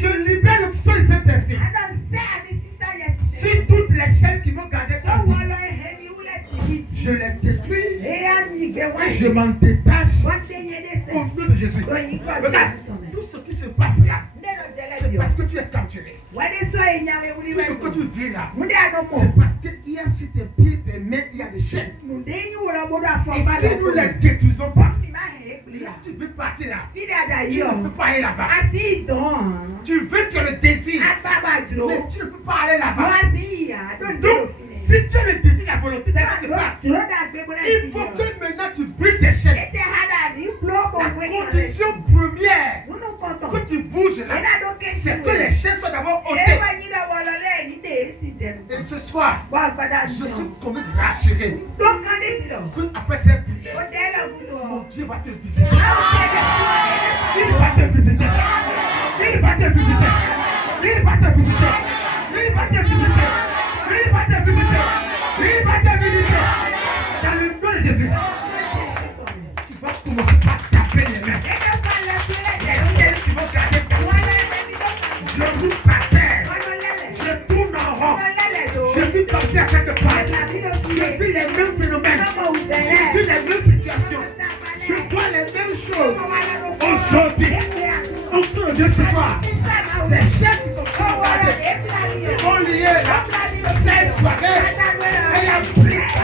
Je libère l'option du Saint-Esprit. Si toutes les chaînes qui m'ont gardé comme je les détruis et je m'en détache au nom de Jésus. Regarde, tout ce qui se passe là, c'est parce que tu es capturé. Tout ce que tu vis là, c'est parce qu'il y a sur tes pieds, tes mains, il y a des chaînes. Et si nous ne les détruisons pas, tu veux partir là. Tu ne peux pas aller là-bas. Tu veux que le désir, mais tu ne peux pas aller là-bas. Donc, si tu as le désir, la volonté d'aller quelque part, il faut que maintenant tu brises ces chaînes. La condition première que tu bouges là, c'est que les chaînes soient d'abord ôtées. Et ce soir, je suis comme rassuré que après cette prière, mon Dieu va te visiter. Il va te visiter. Il va te visiter. Il va te visiter. Il va te visiter. Il va te visiter. Il va te visiter. Dans le nom de Jésus. Tu vas commencer par taper les mains. Tu vas garder ta main. Je roule par terre. Je tourne en rond. Je suis parti à quelque part. Je vis les mêmes phénomènes. Je vis les mêmes situations. Je vois les mêmes choses. Aujourd'hui, on se Dieu ce soir. Ces chaînes qui sont commandées, qui vont lier là, ces soirées, et la prise,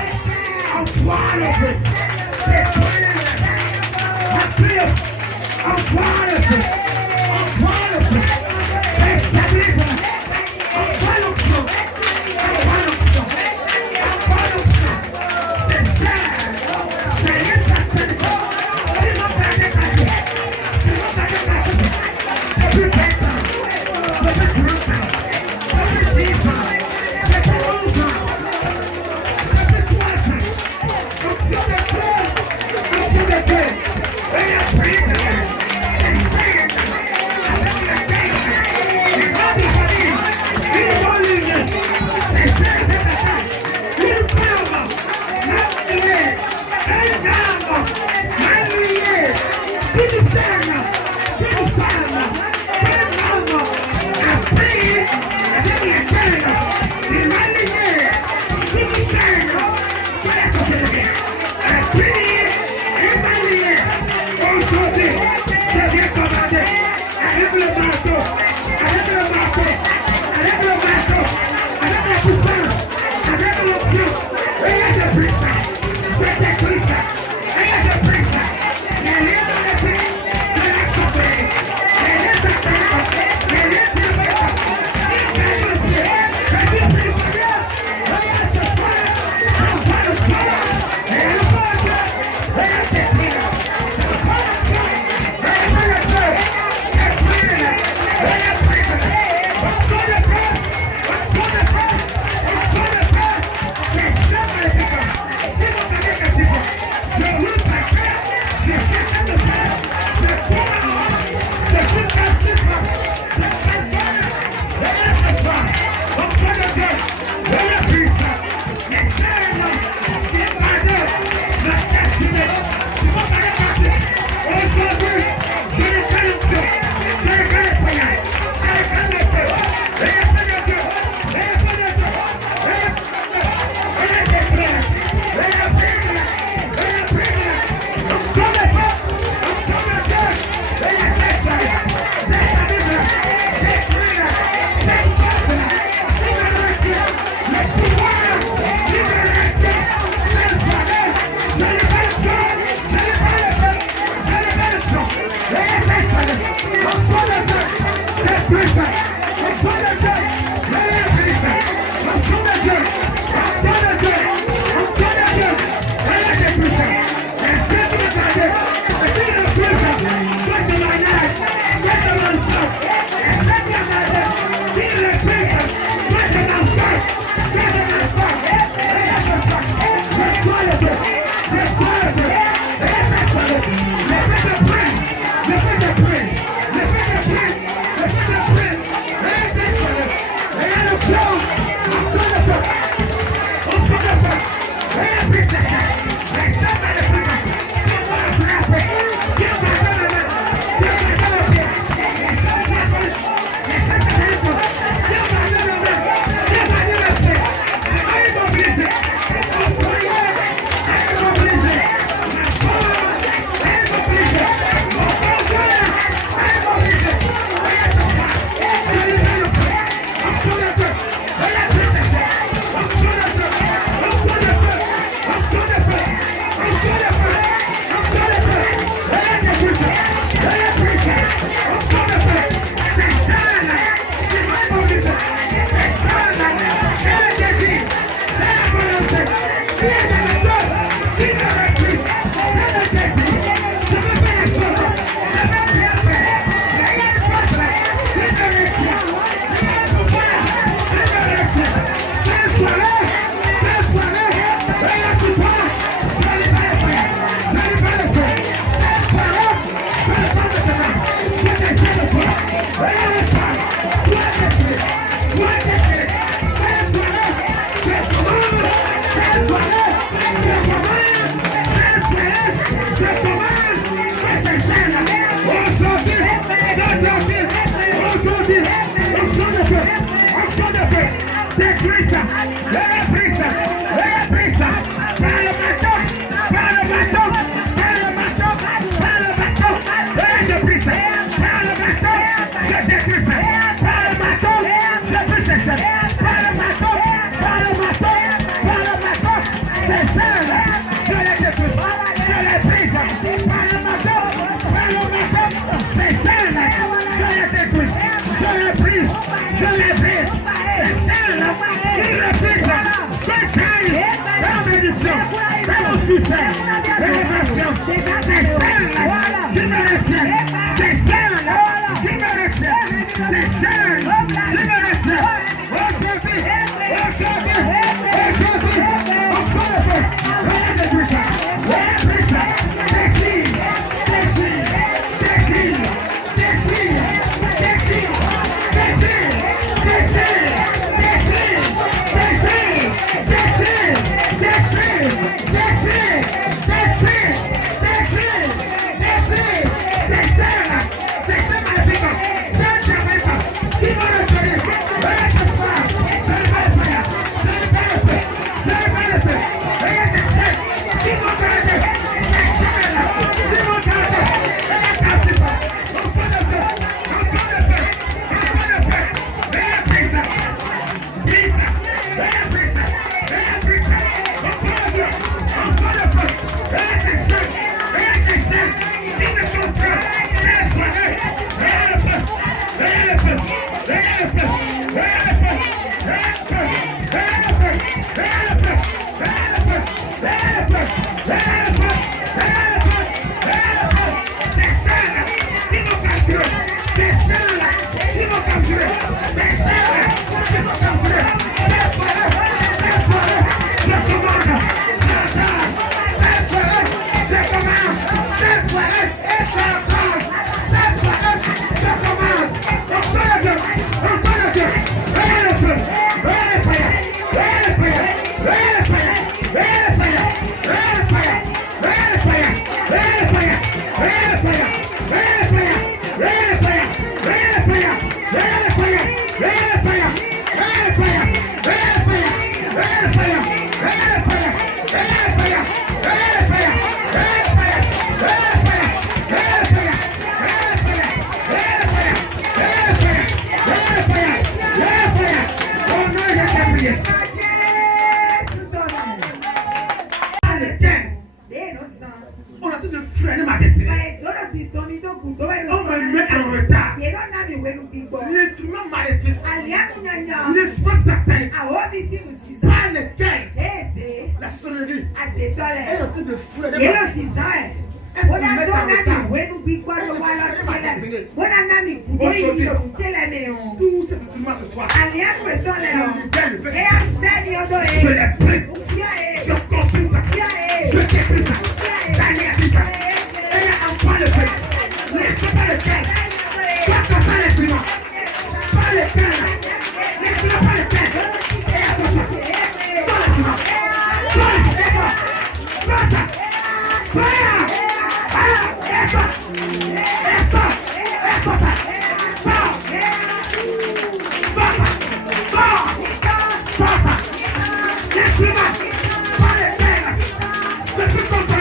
envoie le feu. La prise, envoie le feu. Envoie le feu. Rétablis-le. Envoie l'option. Envoie l'option. Envoie l'option. Ces chaînes, c'est les personnes. Ils vont perdre ta vie. Ils vont perdre ta vie. Plus longtemps. Let's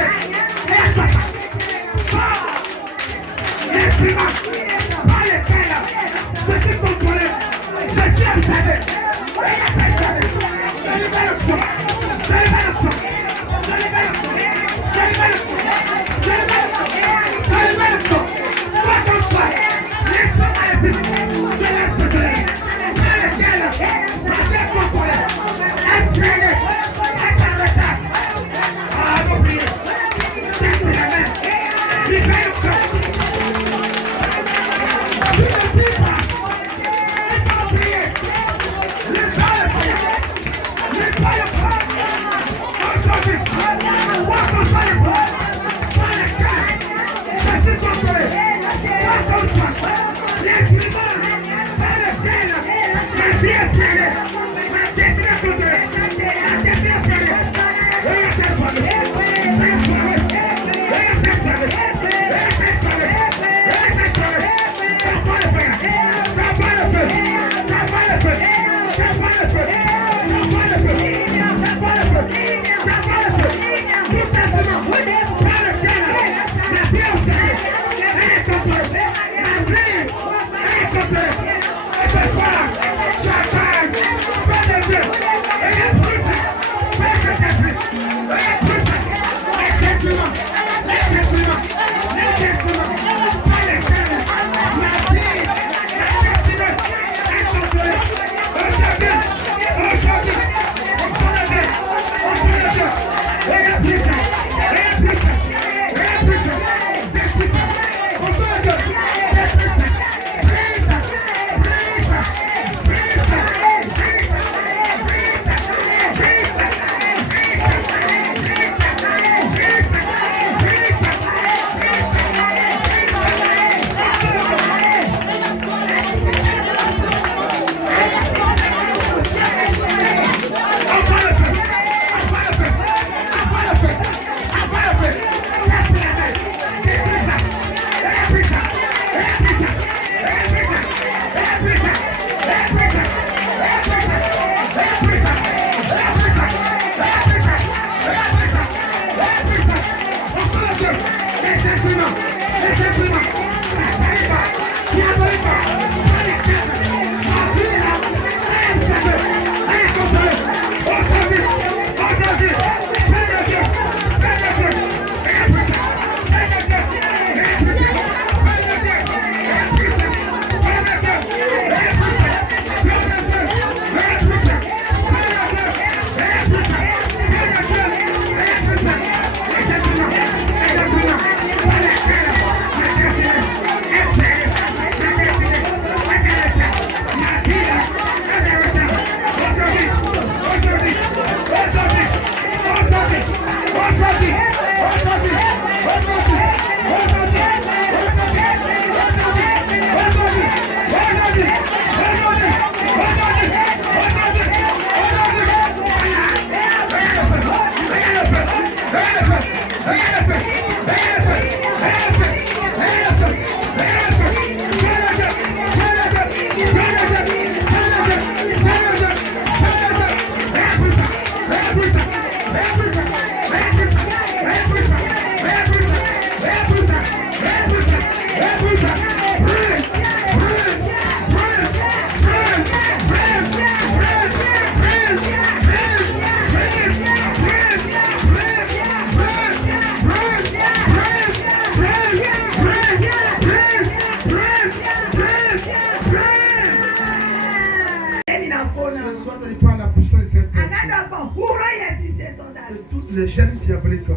toutes les chaînes diaboliques qui ont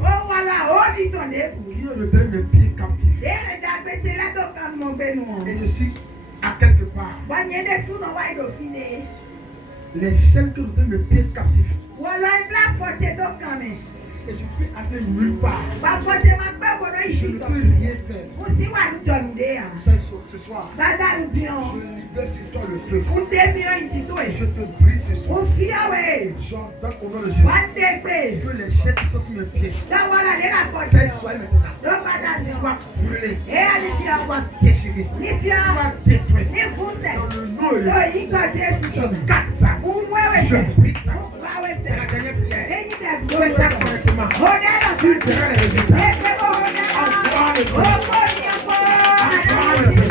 retenu mes pieds captifs. Et je suis à quelque part. Les chaînes qui ont retenu mes pieds captifs. Et je peux aller nulle part. Je ne peux rien faire. Ce soir, je libère sur toi le feu. Je te brise ce soir. J'ordonne au nom de Jésus que les chaînes qui sont sur mes pieds, celles soient brûlées, soient déchirées, soient détruites. Dans le nom de Jésus, je casse ça. Je brise ça. C'est la dernière prière. Fais ça correctement. Tu verras les résultats. Envoie le feu. Envoie le feu. Envoie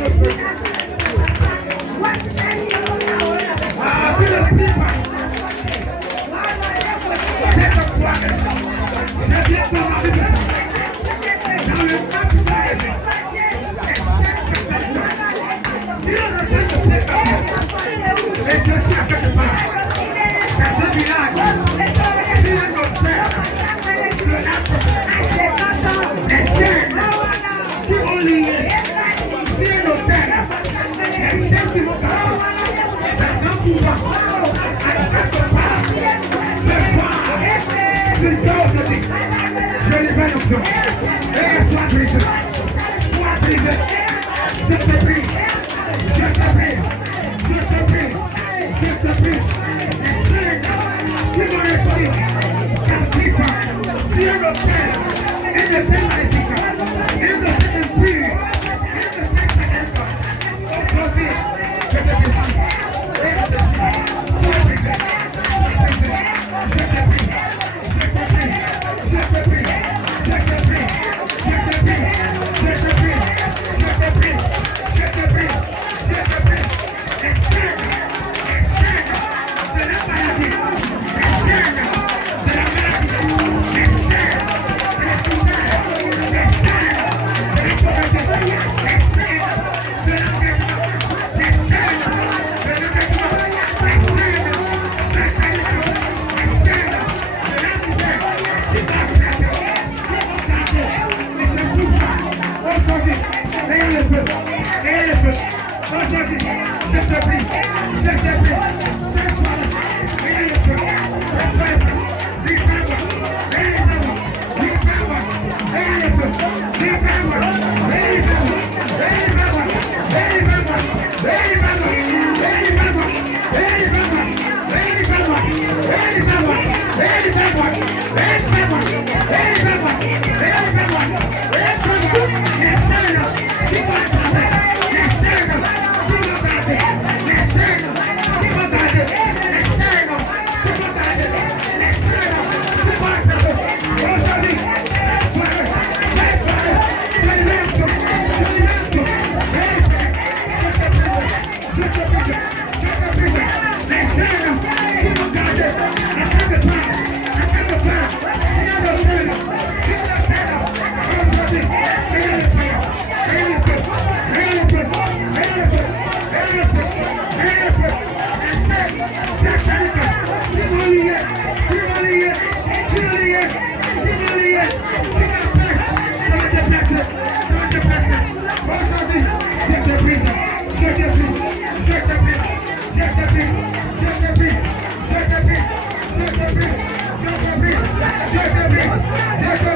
le feu. Yes,